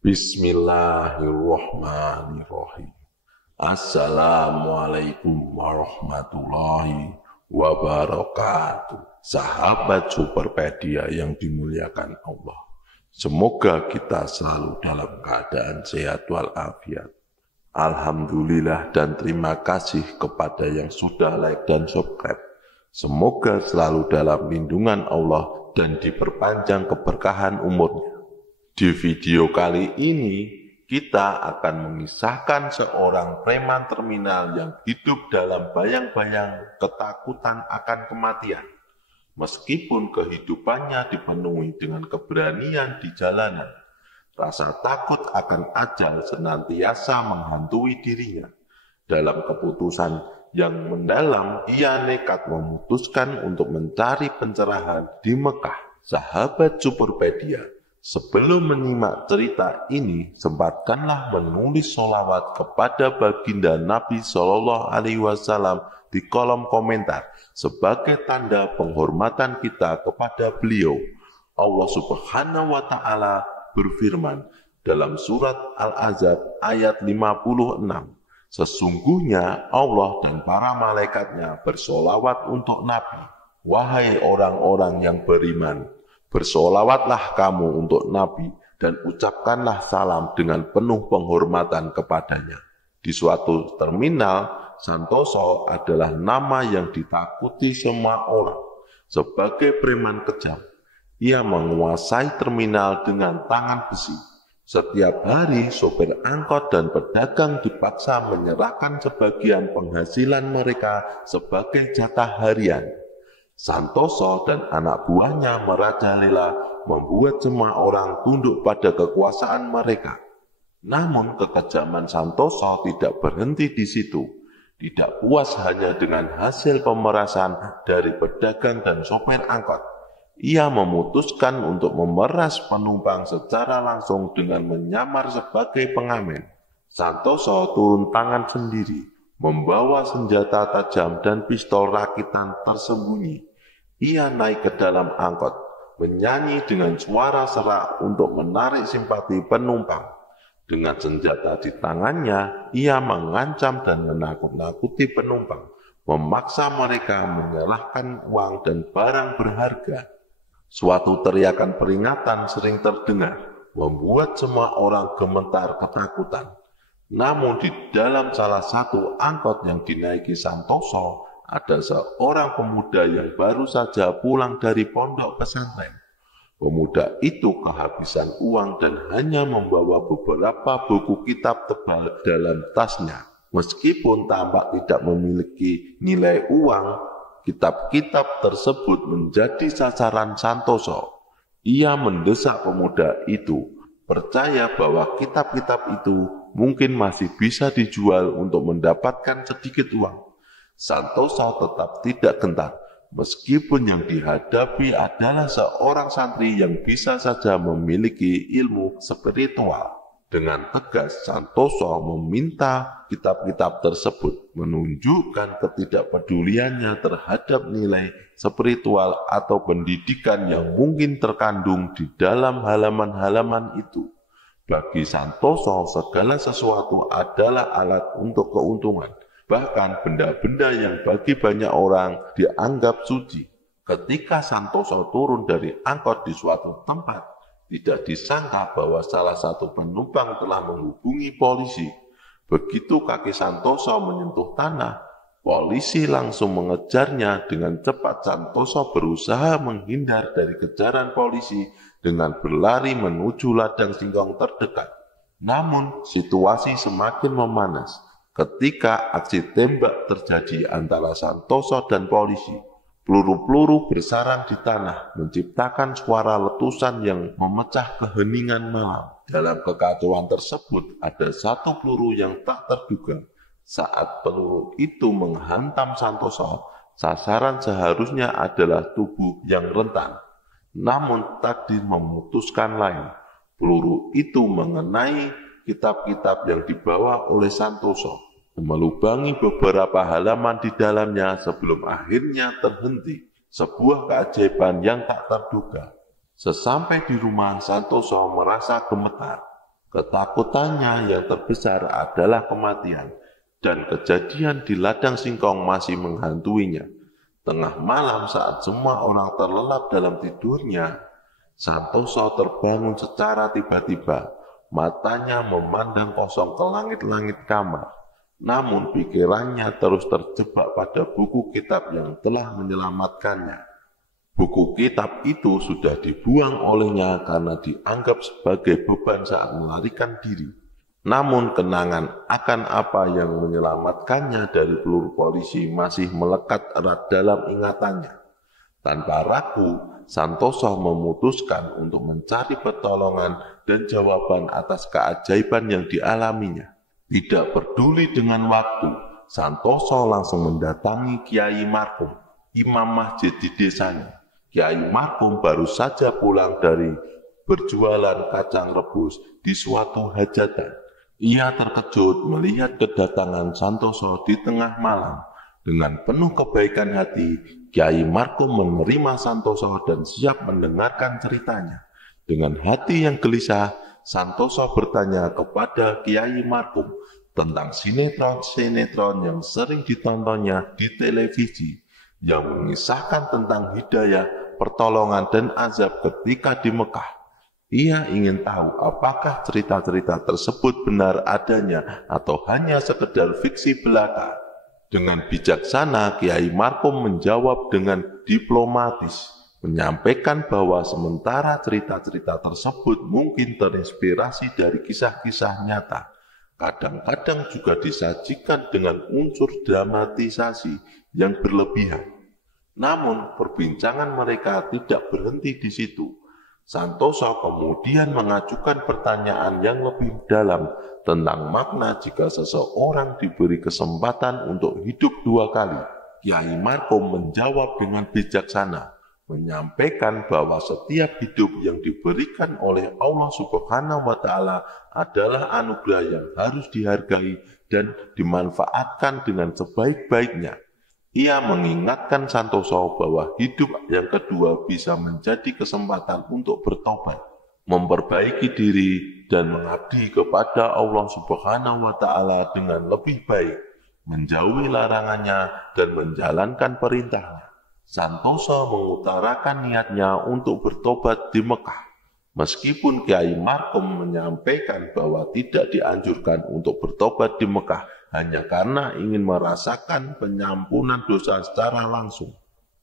Bismillahirrahmanirrahim. Assalamualaikum warahmatullahi wabarakatuh. Sahabat Superpedia yang dimuliakan Allah, semoga kita selalu dalam keadaan sehat walafiat. Alhamdulillah dan terima kasih kepada yang sudah like dan subscribe. Semoga selalu dalam lindungan Allah dan diperpanjang keberkahan umurnya. Di video kali ini, kita akan mengisahkan seorang preman terminal yang hidup dalam bayang-bayang ketakutan akan kematian. Meskipun kehidupannya dipenuhi dengan keberanian di jalanan, rasa takut akan ajal senantiasa menghantui dirinya. Dalam keputusan yang mendalam, ia nekat memutuskan untuk mencari pencerahan di Mekah. Sahabat Superpedia, sebelum menyimak cerita ini, sempatkanlah menulis sholawat kepada baginda Nabi Shallallahu Alaihi Wasallam di kolom komentar sebagai tanda penghormatan kita kepada beliau. Allah Subhanahu Wa Taala berfirman dalam surat Al-Ahzab ayat 56, sesungguhnya Allah dan para malaikatnya bersolawat untuk Nabi. Wahai orang-orang yang beriman, bersolawatlah kamu untuk Nabi dan ucapkanlah salam dengan penuh penghormatan kepadanya. Di suatu terminal, Santoso adalah nama yang ditakuti semua orang. Sebagai preman kejam, ia menguasai terminal dengan tangan besi. Setiap hari, sopir angkot dan pedagang dipaksa menyerahkan sebagian penghasilan mereka sebagai jatah harian. Santoso dan anak buahnya merajalela membuat semua orang tunduk pada kekuasaan mereka. Namun kekejaman Santoso tidak berhenti di situ. Tidak puas hanya dengan hasil pemerasan dari pedagang dan sopir angkot, ia memutuskan untuk memeras penumpang secara langsung dengan menyamar sebagai pengamen. Santoso turun tangan sendiri, membawa senjata tajam dan pistol rakitan tersembunyi. Ia naik ke dalam angkot, menyanyi dengan suara serak untuk menarik simpati penumpang. Dengan senjata di tangannya, ia mengancam dan menakut-nakuti penumpang, memaksa mereka menyerahkan uang dan barang berharga. Suatu teriakan peringatan sering terdengar, membuat semua orang gemetar ketakutan. Namun di dalam salah satu angkot yang dinaiki Santoso, ada seorang pemuda yang baru saja pulang dari pondok pesantren. Pemuda itu kehabisan uang dan hanya membawa beberapa buku kitab tebal dalam tasnya. Meskipun tampak tidak memiliki nilai uang, kitab-kitab tersebut menjadi sasaran Santoso. Ia mendesak pemuda itu, percaya bahwa kitab-kitab itu mungkin masih bisa dijual untuk mendapatkan sedikit uang. Santoso tetap tidak gentar, meskipun yang dihadapi adalah seorang santri yang bisa saja memiliki ilmu spiritual. Dengan tegas, Santoso meminta kitab-kitab tersebut menunjukkan ketidakpeduliannya terhadap nilai spiritual atau pendidikan yang mungkin terkandung di dalam halaman-halaman itu. Bagi Santoso, segala sesuatu adalah alat untuk keuntungan. Bahkan benda-benda yang bagi banyak orang dianggap suci. Ketika Santoso turun dari angkot di suatu tempat, tidak disangka bahwa salah satu penumpang telah menghubungi polisi. Begitu kaki Santoso menyentuh tanah, polisi langsung mengejarnya. Dengan cepat Santoso berusaha menghindar dari kejaran polisi dengan berlari menuju ladang singkong terdekat. Namun situasi semakin memanas ketika aksi tembak terjadi antara Santoso dan polisi. Peluru-peluru bersarang di tanah, menciptakan suara letusan yang memecah keheningan malam. Dalam kekacauan tersebut, ada satu peluru yang tak terduga. Saat peluru itu menghantam Santoso, sasaran seharusnya adalah tubuh yang rentan. Namun takdir memutuskan lain. Peluru itu mengenai kitab-kitab yang dibawa oleh Santoso, melubangi beberapa halaman di dalamnya sebelum akhirnya terhenti. Sebuah keajaiban yang tak terduga. Sesampai di rumah, Santoso merasa gemetar. Ketakutannya yang terbesar adalah kematian, dan kejadian di ladang singkong masih menghantuinya. Tengah malam saat semua orang terlelap dalam tidurnya, Santoso terbangun secara tiba-tiba. Matanya memandang kosong ke langit-langit kamar. Namun pikirannya terus terjebak pada buku kitab yang telah menyelamatkannya. Buku kitab itu sudah dibuang olehnya karena dianggap sebagai beban saat melarikan diri. Namun kenangan akan apa yang menyelamatkannya dari peluru polisi masih melekat erat dalam ingatannya. Tanpa ragu, Santoso memutuskan untuk mencari pertolongan dan jawaban atas keajaiban yang dialaminya. Tidak peduli dengan waktu, Santoso langsung mendatangi Kiai Markom, imam masjid di desanya. Kiai Markom baru saja pulang dari berjualan kacang rebus di suatu hajatan. Ia terkejut melihat kedatangan Santoso di tengah malam. Dengan penuh kebaikan hati, Kiai Markom menerima Santoso dan siap mendengarkan ceritanya. Dengan hati yang gelisah, Santoso bertanya kepada Kiai Markom tentang sinetron-sinetron yang sering ditontonnya di televisi, yang mengisahkan tentang hidayah, pertolongan, dan azab ketika di Mekah. Ia ingin tahu apakah cerita-cerita tersebut benar adanya atau hanya sekedar fiksi belaka. Dengan bijaksana, Kiai Markom menjawab dengan diplomatis, menyampaikan bahwa sementara cerita-cerita tersebut mungkin terinspirasi dari kisah-kisah nyata, kadang-kadang juga disajikan dengan unsur dramatisasi yang berlebihan. Namun, perbincangan mereka tidak berhenti di situ. Santoso kemudian mengajukan pertanyaan yang lebih dalam tentang makna jika seseorang diberi kesempatan untuk hidup dua kali. Kiai Markom menjawab dengan bijaksana, menyampaikan bahwa setiap hidup yang diberikan oleh Allah Subhanahu wa Ta'ala adalah anugerah yang harus dihargai dan dimanfaatkan dengan sebaik-baiknya. Ia mengingatkan Santoso bahwa hidup yang kedua bisa menjadi kesempatan untuk bertobat, memperbaiki diri, dan mengabdi kepada Allah Subhanahu wa Ta'ala dengan lebih baik, menjauhi larangannya, dan menjalankan perintahnya. Santoso mengutarakan niatnya untuk bertobat di Mekah. Meskipun Kiai Markom menyampaikan bahwa tidak dianjurkan untuk bertobat di Mekah hanya karena ingin merasakan penyampunan dosa secara langsung,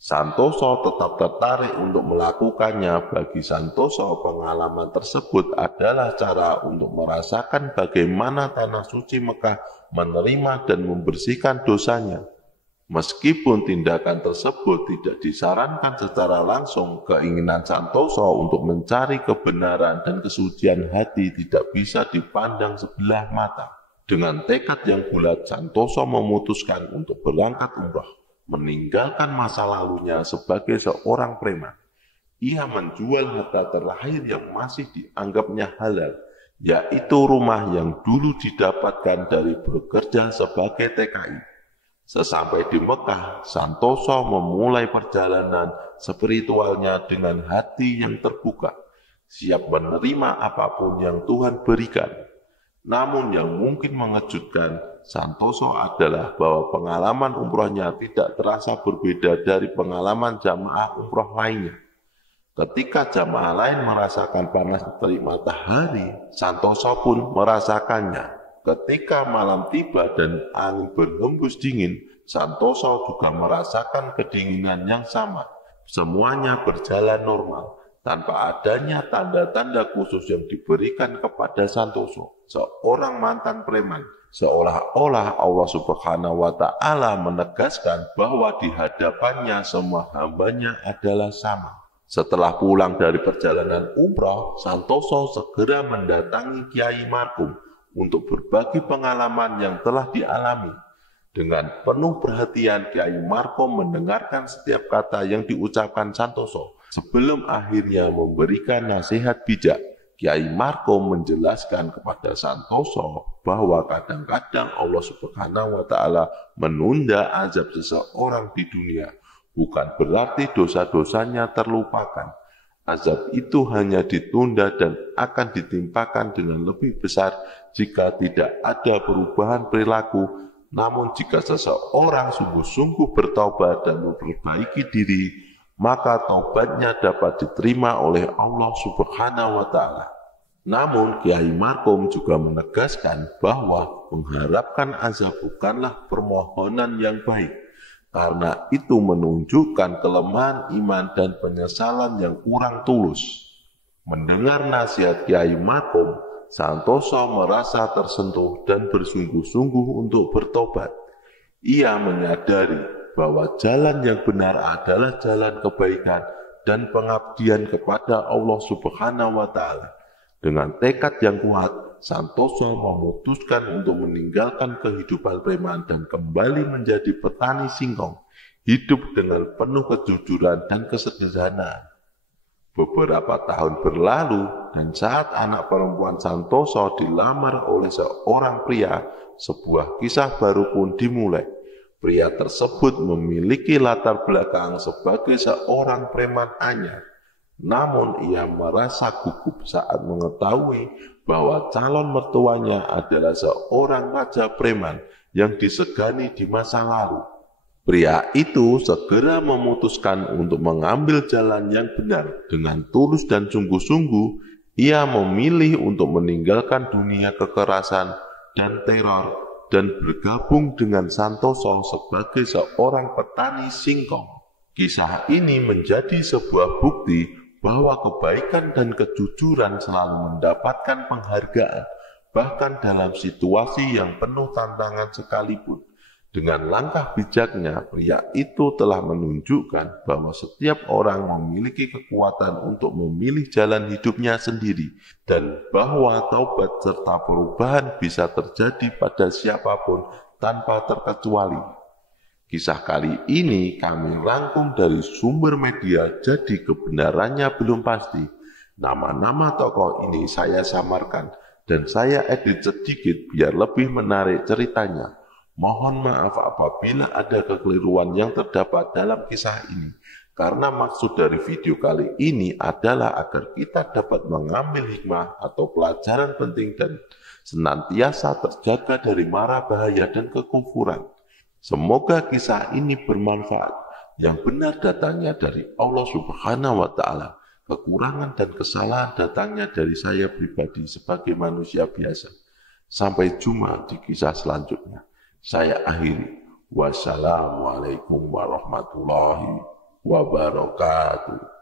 Santoso tetap tertarik untuk melakukannya. Bagi Santoso, pengalaman tersebut adalah cara untuk merasakan bagaimana tanah suci Mekah menerima dan membersihkan dosanya. Meskipun tindakan tersebut tidak disarankan secara langsung, keinginan Santoso untuk mencari kebenaran dan kesucian hati tidak bisa dipandang sebelah mata. Dengan tekad yang bulat, Santoso memutuskan untuk berangkat umrah, meninggalkan masa lalunya sebagai seorang preman. Ia menjual harta terakhir yang masih dianggapnya halal, yaitu rumah yang dulu didapatkan dari bekerja sebagai TKI. Sesampai di Mekah, Santoso memulai perjalanan spiritualnya dengan hati yang terbuka, siap menerima apapun yang Tuhan berikan. Namun yang mungkin mengejutkan Santoso adalah bahwa pengalaman umrohnya tidak terasa berbeda dari pengalaman jamaah umroh lainnya. Ketika jamaah lain merasakan panas terik matahari, Santoso pun merasakannya. Ketika malam tiba dan angin berhembus dingin, Santoso juga merasakan kedinginan yang sama. Semuanya berjalan normal, tanpa adanya tanda-tanda khusus yang diberikan kepada Santoso, seorang mantan preman. Seolah-olah Allah Subhanahu wa Ta'ala menegaskan bahwa di hadapannya semua hambanya adalah sama. Setelah pulang dari perjalanan umrah, Santoso segera mendatangi Kiai Markom untuk berbagi pengalaman yang telah dialami. Dengan penuh perhatian, Kiai Markom mendengarkan setiap kata yang diucapkan Santoso. Sebelum akhirnya memberikan nasihat bijak, Kiai Markom menjelaskan kepada Santoso bahwa kadang-kadang Allah Subhanahu wa Ta'ala menunda azab seseorang di dunia. Bukan berarti dosa-dosanya terlupakan. Azab itu hanya ditunda dan akan ditimpakan dengan lebih besar jika tidak ada perubahan perilaku. Namun jika seseorang sungguh-sungguh bertaubat dan memperbaiki diri, maka taubatnya dapat diterima oleh Allah Subhanahu wa Ta'ala. Namun Kiai Markom juga menegaskan bahwa mengharapkan azab bukanlah permohonan yang baik, karena itu menunjukkan kelemahan iman dan penyesalan yang kurang tulus. Mendengar nasihat Kiai Markom, Santoso merasa tersentuh dan bersungguh-sungguh untuk bertobat. Ia menyadari bahwa jalan yang benar adalah jalan kebaikan dan pengabdian kepada Allah Subhanahu wa Ta'ala. Dengan tekad yang kuat, Santoso memutuskan untuk meninggalkan kehidupan preman dan kembali menjadi petani singkong, hidup dengan penuh kejujuran dan kesederhanaan. Beberapa tahun berlalu, dan saat anak perempuan Santoso dilamar oleh seorang pria, sebuah kisah baru pun dimulai. Pria tersebut memiliki latar belakang sebagai seorang preman anyar. Namun ia merasa gugup saat mengetahui bahwa calon mertuanya adalah seorang raja preman yang disegani di masa lalu. Pria itu segera memutuskan untuk mengambil jalan yang benar. Dengan tulus dan sungguh-sungguh, ia memilih untuk meninggalkan dunia kekerasan dan teror dan bergabung dengan Santoso sebagai seorang petani singkong. Kisah ini menjadi sebuah bukti bahwa kebaikan dan kejujuran selalu mendapatkan penghargaan, bahkan dalam situasi yang penuh tantangan sekalipun. Dengan langkah bijaknya, pria itu telah menunjukkan bahwa setiap orang memiliki kekuatan untuk memilih jalan hidupnya sendiri, dan bahwa taubat serta perubahan bisa terjadi pada siapapun tanpa terkecuali. Kisah kali ini kami rangkum dari sumber media, jadi kebenarannya belum pasti. Nama-nama tokoh ini saya samarkan dan saya edit sedikit biar lebih menarik ceritanya. Mohon maaf apabila ada kekeliruan yang terdapat dalam kisah ini, karena maksud dari video kali ini adalah agar kita dapat mengambil hikmah atau pelajaran penting dan senantiasa terjaga dari mara bahaya dan kekufuran. Semoga kisah ini bermanfaat. Yang benar datangnya dari Allah Subhanahu wa Ta'ala. Kekurangan dan kesalahan datangnya dari saya pribadi sebagai manusia biasa. Sampai jumpa di kisah selanjutnya. Saya akhiri. Wassalamualaikum warahmatullahi wabarakatuh.